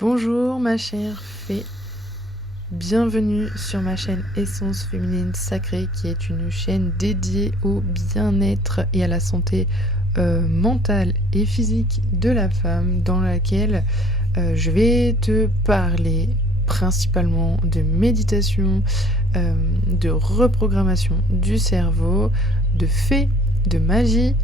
Bonjour ma chère fée, bienvenue sur ma chaîne Essence Féminine Sacrée qui est une chaîne dédiée au bien-être et à la santé mentale et physique de la femme dans laquelle je vais te parler principalement de méditation, de reprogrammation du cerveau, de fées, de magie,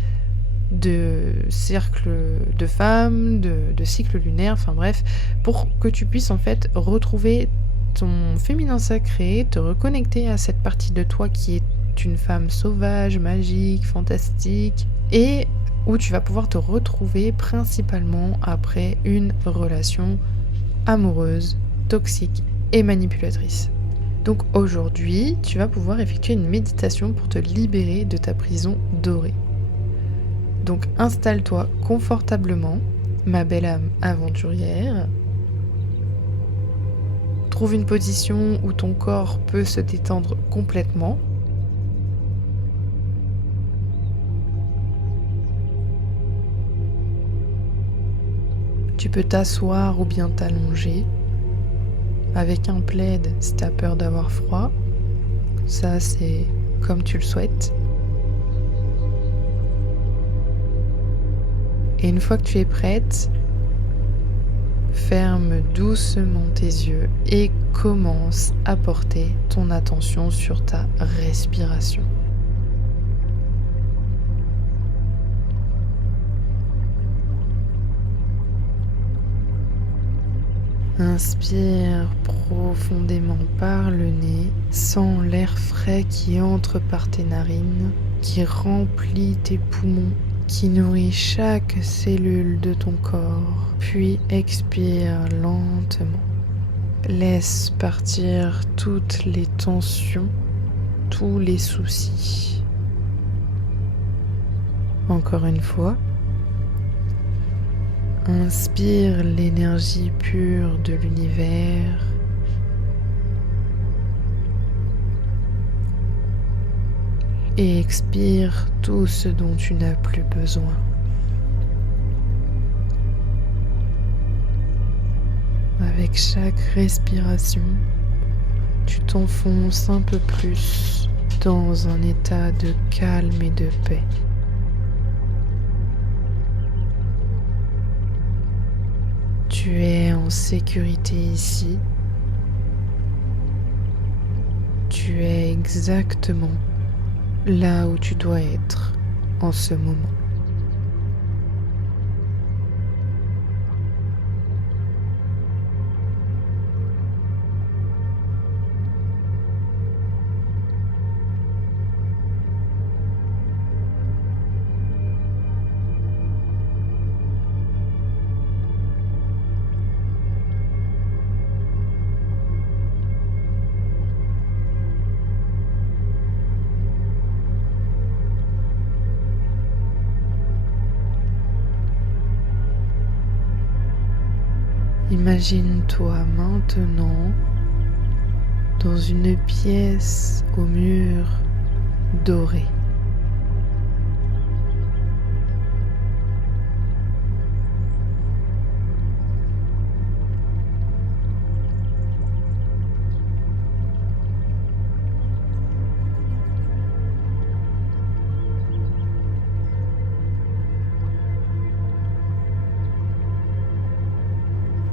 de cercle de femmes, de cycle lunaire, enfin bref, pour que tu puisses en fait retrouver ton féminin sacré, te reconnecter à cette partie de toi qui est une femme sauvage, magique, fantastique, et où tu vas pouvoir te retrouver principalement après une relation amoureuse, toxique et manipulatrice. Donc aujourd'hui, tu vas pouvoir effectuer une méditation pour te libérer de ta prison dorée. Donc installe-toi confortablement, ma belle âme aventurière. Trouve une position où ton corps peut se détendre complètement. Tu peux t'asseoir ou bien t'allonger avec un plaid si tu as peur d'avoir froid. Ça, c'est comme tu le souhaites. Et une fois que tu es prête, ferme doucement tes yeux et commence à porter ton attention sur ta respiration. Inspire profondément par le nez, sens l'air frais qui entre par tes narines, qui remplit tes poumons, qui nourrit chaque cellule de ton corps, puis expire lentement. Laisse partir toutes les tensions, tous les soucis. Encore une fois. Inspire l'énergie pure de l'univers. Et expire tout ce dont tu n'as plus besoin. Avec chaque respiration, tu t'enfonces un peu plus dans un état de calme et de paix. Tu es en sécurité ici. Tu es exactement là où tu dois être en ce moment. Imagine-toi maintenant dans une pièce au mur doré.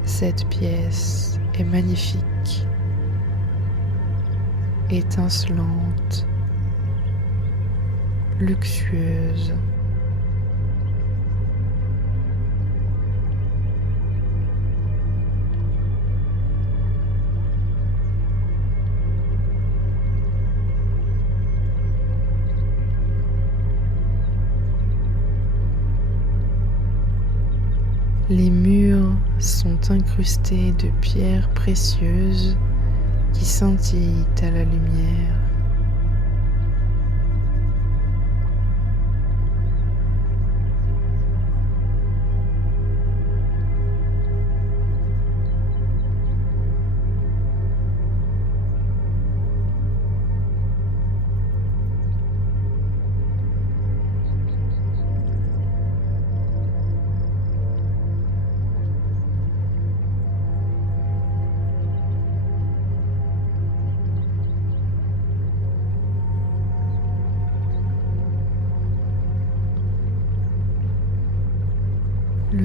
Cette pièce est magnifique, étincelante, luxueuse. Les murs sont incrustés de pierres précieuses qui scintillent à la lumière.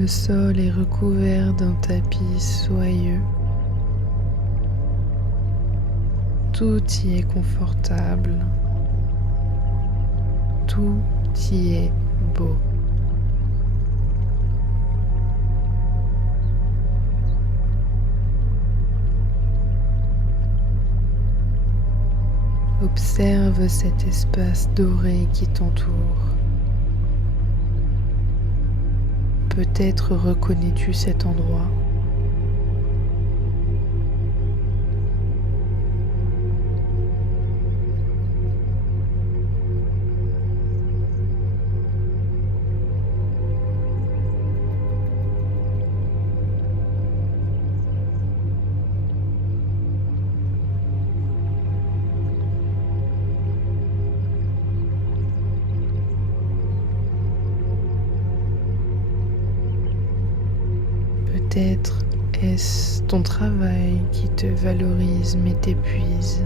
Le sol est recouvert d'un tapis soyeux. Tout y est confortable. Tout y est beau. Observe cet espace doré qui t'entoure. Peut-être reconnais-tu cet endroit. Peut-être est-ce ton travail qui te valorise mais t'épuise.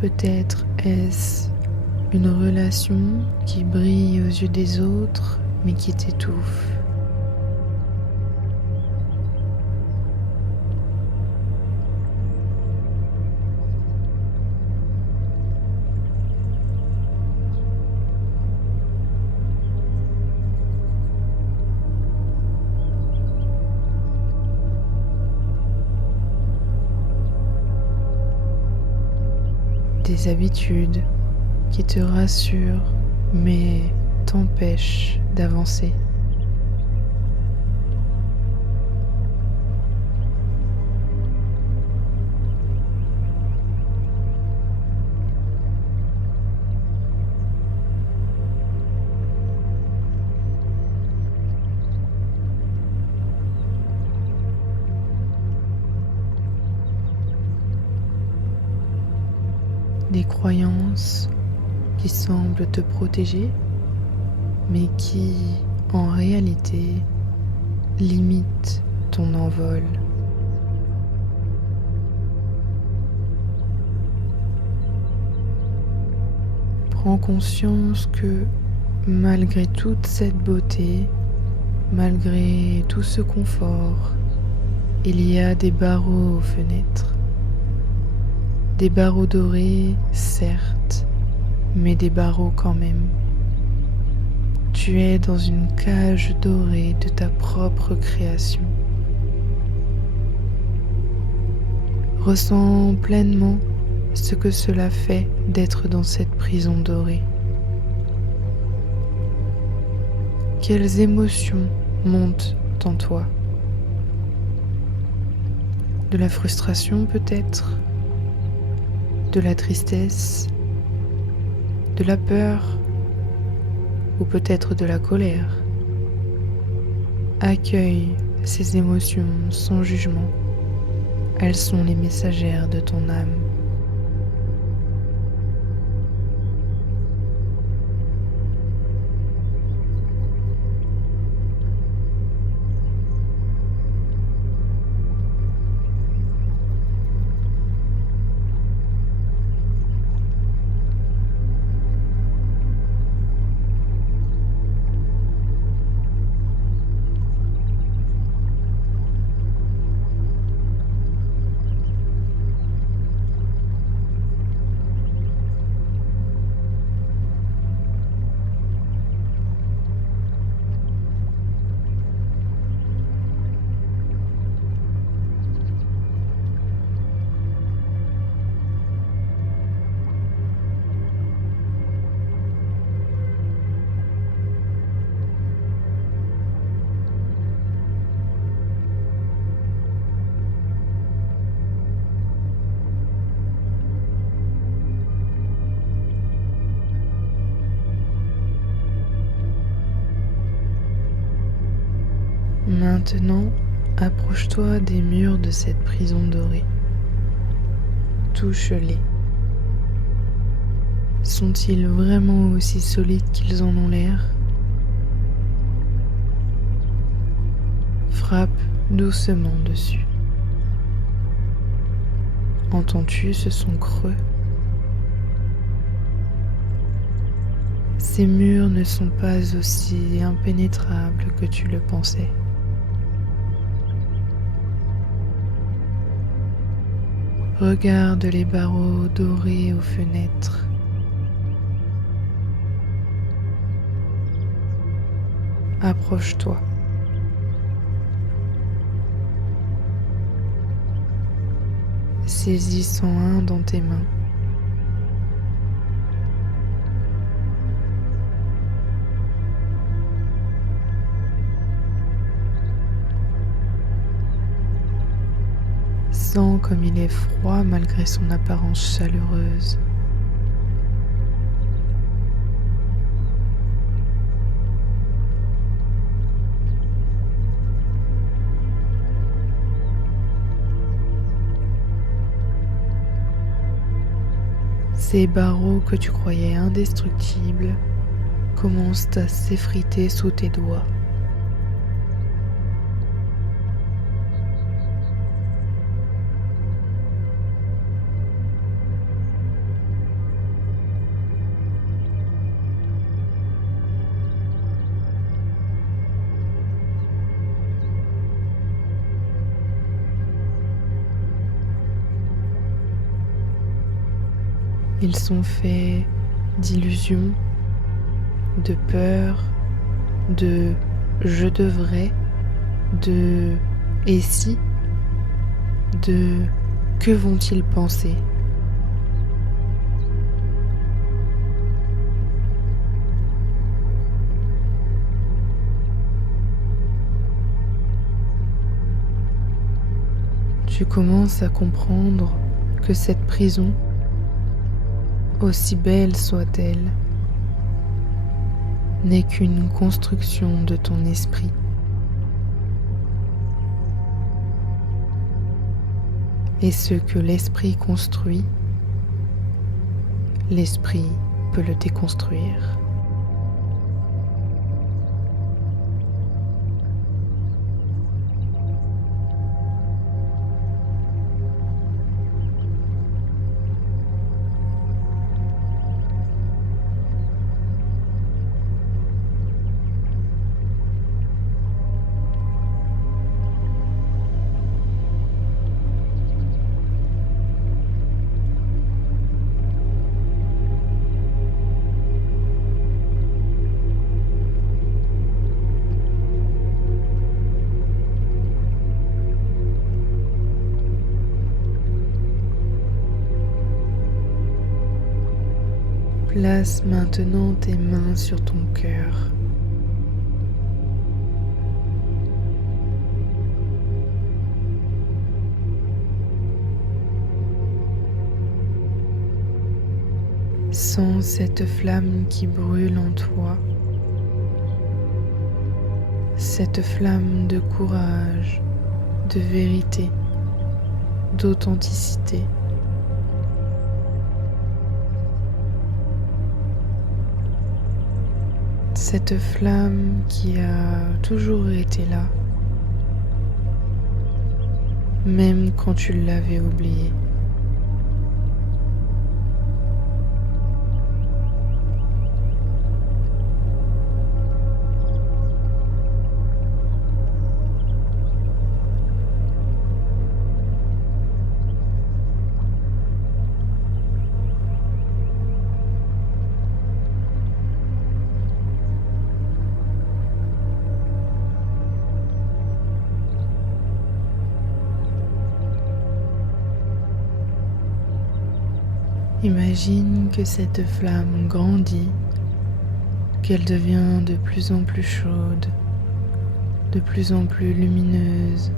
Peut-être est-ce une relation qui brille aux yeux des autres mais qui t'étouffe. Des habitudes qui te rassurent mais t'empêchent d'avancer. Des croyances qui semblent te protéger, mais qui, en réalité, limitent ton envol. Prends conscience que, malgré toute cette beauté, malgré tout ce confort, il y a des barreaux aux fenêtres. Des barreaux dorés, certes, mais des barreaux quand même. Tu es dans une cage dorée de ta propre création. Ressens pleinement ce que cela fait d'être dans cette prison dorée. Quelles émotions montent en toi? De la frustration peut-être? De la tristesse, de la peur ou peut-être de la colère. Accueille ces émotions sans jugement. Elles sont les messagères de ton âme. Maintenant, approche-toi des murs de cette prison dorée. Touche-les. Sont-ils vraiment aussi solides qu'ils en ont l'air? Frappe doucement dessus. Entends-tu ce son creux? Ces murs ne sont pas aussi impénétrables que tu le pensais. Regarde les barreaux dorés aux fenêtres. Approche-toi. Saisis-en un dans tes mains. Sens comme il est froid malgré son apparence chaleureuse. Ces barreaux que tu croyais indestructibles commencent à s'effriter sous tes doigts. Ils sont faits d'illusions, de peur, de je devrais, de et si, de que vont-ils penser? Tu commences à comprendre que cette prison, aussi belle soit-elle, n'est qu'une construction de ton esprit. Et ce que l'esprit construit, l'esprit peut le déconstruire. Place maintenant tes mains sur ton cœur. Sens cette flamme qui brûle en toi, cette flamme de courage, de vérité, d'authenticité. Cette flamme qui a toujours été là, même quand tu l'avais oubliée. Imagine que cette flamme grandit, qu'elle devient de plus en plus chaude, de plus en plus lumineuse.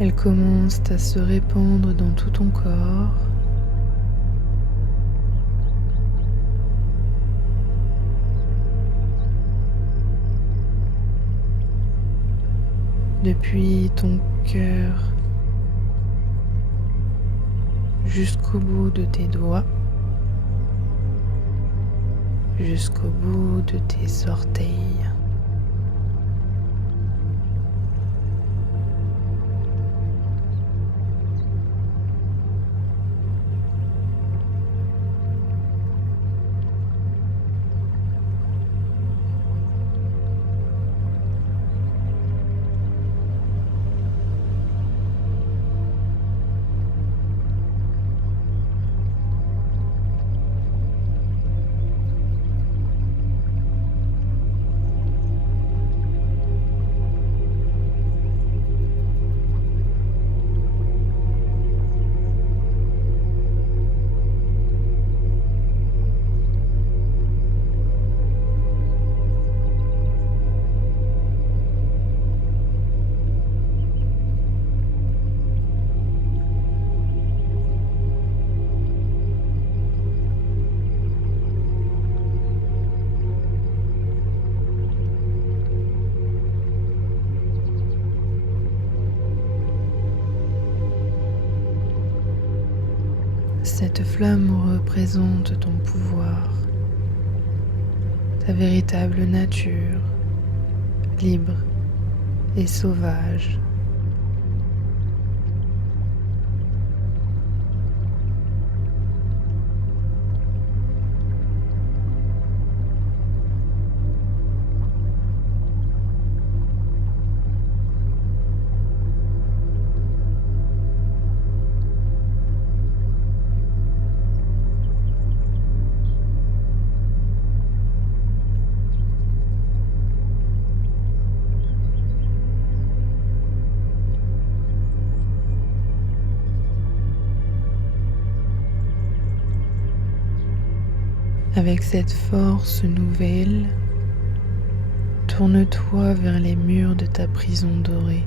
Elles commencent à se répandre dans tout ton corps. Depuis ton cœur jusqu'au bout de tes doigts, jusqu'au bout de tes orteils. Cette flamme représente ton pouvoir, ta véritable nature, libre et sauvage. Avec cette force nouvelle, tourne-toi vers les murs de ta prison dorée.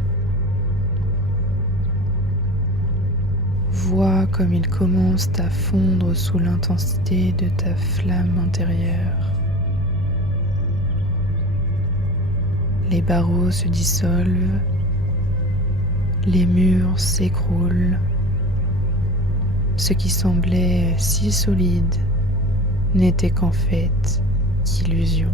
Vois comme ils commencent à fondre sous l'intensité de ta flamme intérieure. Les barreaux se dissolvent, les murs s'écroulent. Ce qui semblait si solide n'était qu'en fait qu'illusion.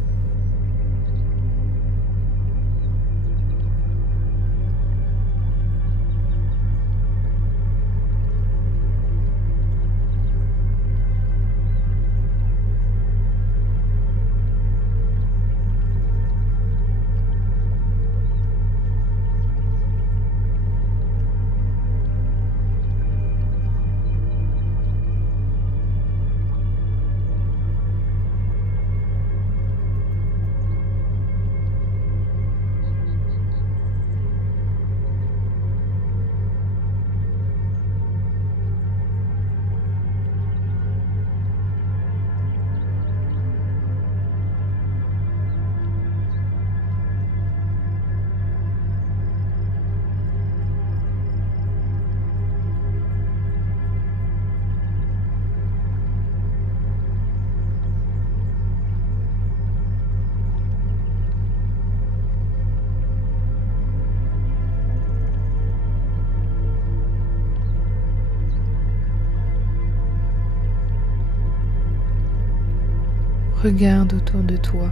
Regarde autour de toi.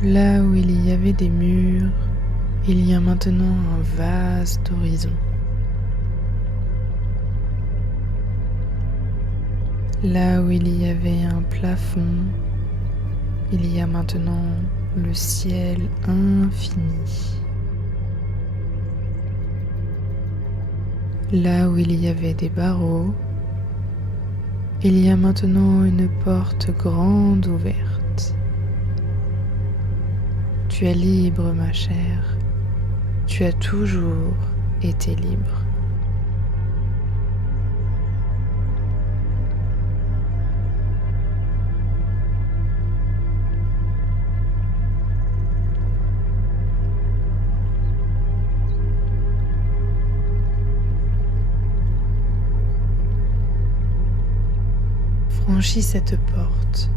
Là où il y avait des murs, il y a maintenant un vaste horizon. Là où il y avait un plafond, il y a maintenant le ciel infini. Là où il y avait des barreaux, il y a maintenant une porte grande ouverte. Tu es libre, ma chère. Tu as toujours été libre. Franchis cette porte.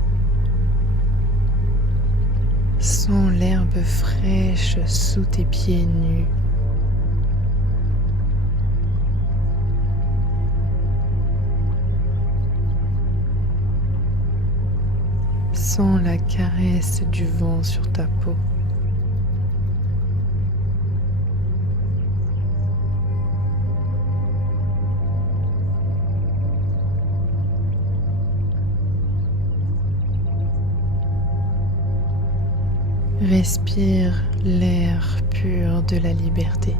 Sens l'herbe fraîche sous tes pieds nus. Sens la caresse du vent sur ta peau. Respire l'air pur de la liberté.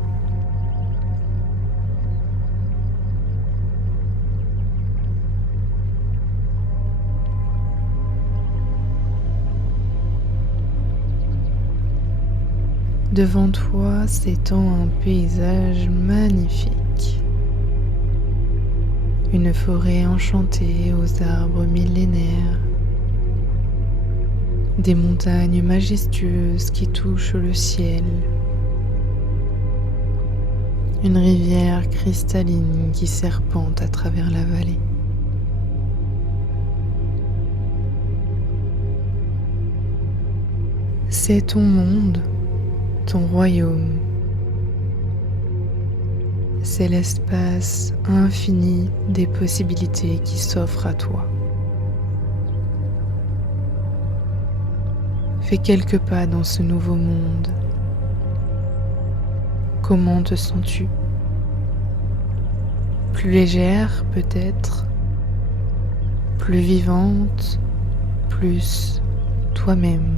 Devant toi s'étend un paysage magnifique. Une forêt enchantée aux arbres millénaires. Des montagnes majestueuses qui touchent le ciel. Une rivière cristalline qui serpente à travers la vallée. C'est ton monde, ton royaume. C'est l'espace infini des possibilités qui s'offrent à toi. Fais quelques pas dans ce nouveau monde. Comment te sens-tu? Plus légère peut-être, plus vivante, plus toi-même.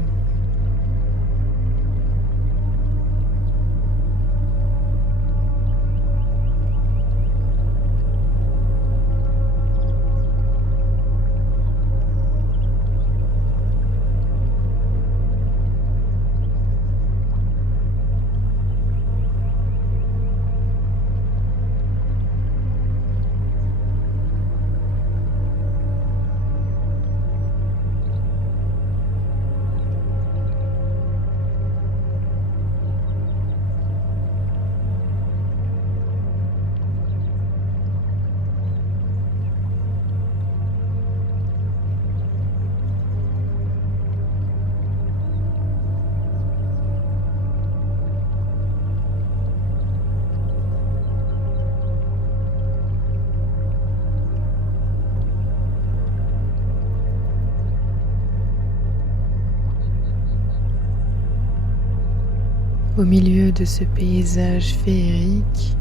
Au milieu de ce paysage féerique,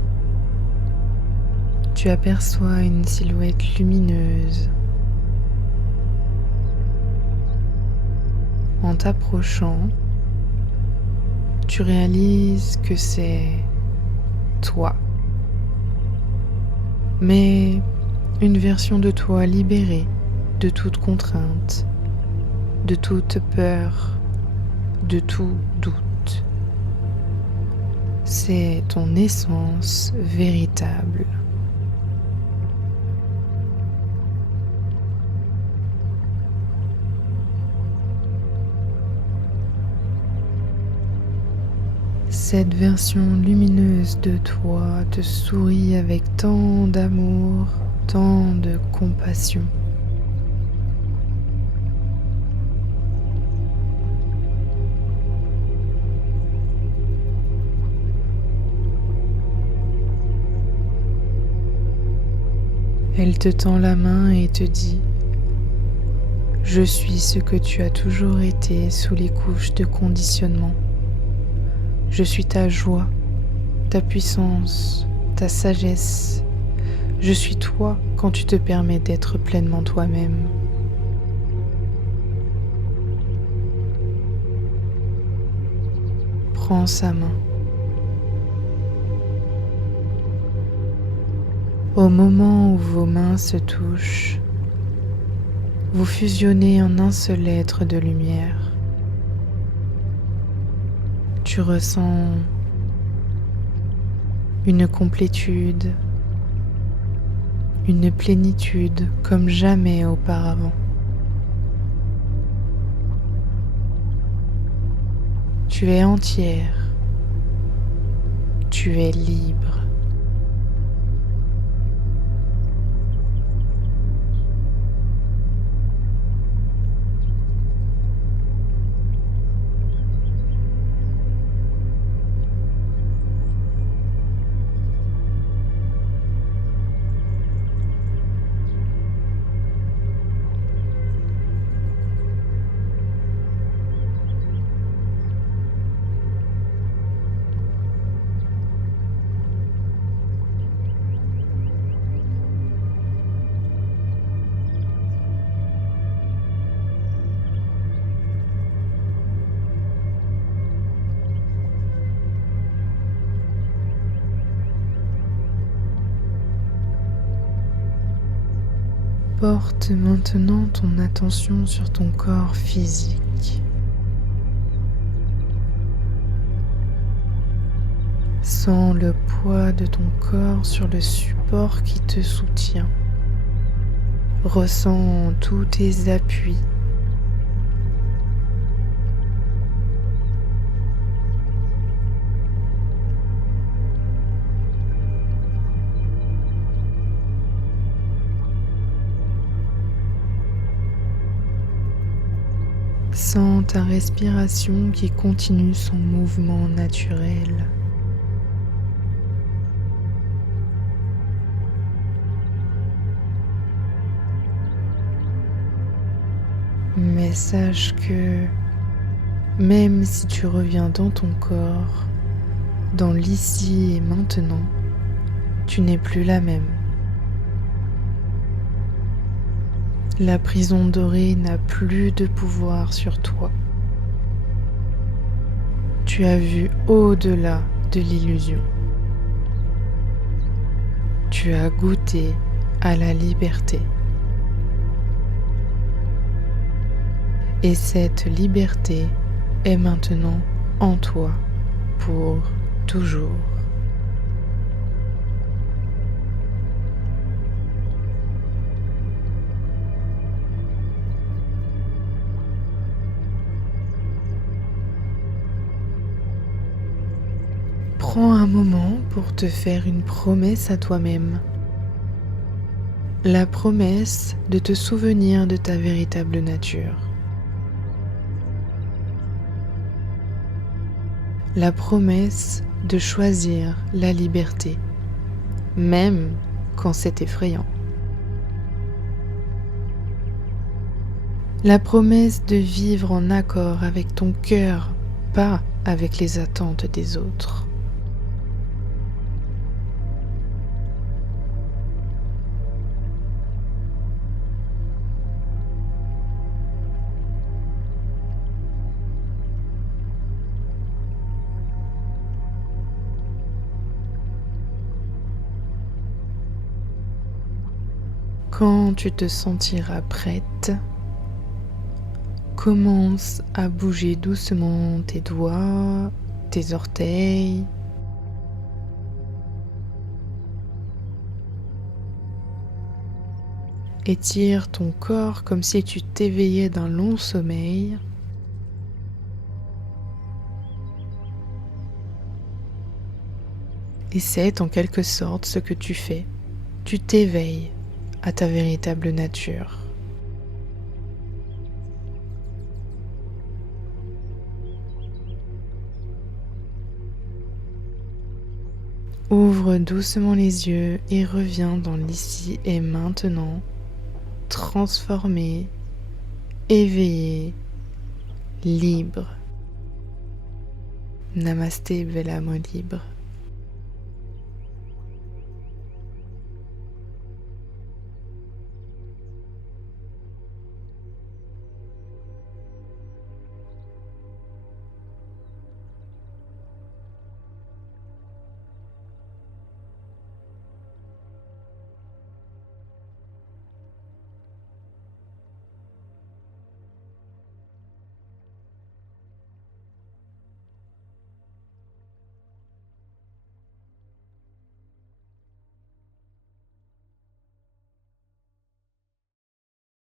tu aperçois une silhouette lumineuse. En t'approchant, tu réalises que c'est toi, mais une version de toi libérée de toute contrainte, de toute peur, de tout doute. C'est ton essence véritable. Cette version lumineuse de toi te sourit avec tant d'amour, tant de compassion. Elle te tend la main et te dit « Je suis ce que tu as toujours été sous les couches de conditionnement. Je suis ta joie, ta puissance, ta sagesse. Je suis toi quand tu te permets d'être pleinement toi-même. » Prends sa main. Au moment où vos mains se touchent, vous fusionnez en un seul être de lumière. Tu ressens une complétude, une plénitude comme jamais auparavant. Tu es entière, tu es libre. Porte maintenant ton attention sur ton corps physique. Sens le poids de ton corps sur le support qui te soutient. Ressens tous tes appuis. Sens ta respiration qui continue son mouvement naturel. Mais sache que même si tu reviens dans ton corps, dans l'ici et maintenant, tu n'es plus la même. La prison dorée n'a plus de pouvoir sur toi. Tu as vu au-delà de l'illusion. Tu as goûté à la liberté. Et cette liberté est maintenant en toi pour toujours. Prends un moment pour te faire une promesse à toi-même. La promesse de te souvenir de ta véritable nature. La promesse de choisir la liberté, même quand c'est effrayant. La promesse de vivre en accord avec ton cœur, pas avec les attentes des autres. Quand tu te sentiras prête, commence à bouger doucement tes doigts, tes orteils. Étire ton corps comme si tu t'éveillais d'un long sommeil. Et c'est en quelque sorte ce que tu fais. Tu t'éveilles à ta véritable nature. Ouvre doucement les yeux et reviens dans l'ici et maintenant, transformé, éveillé, libre. Namasté, belle âme libre.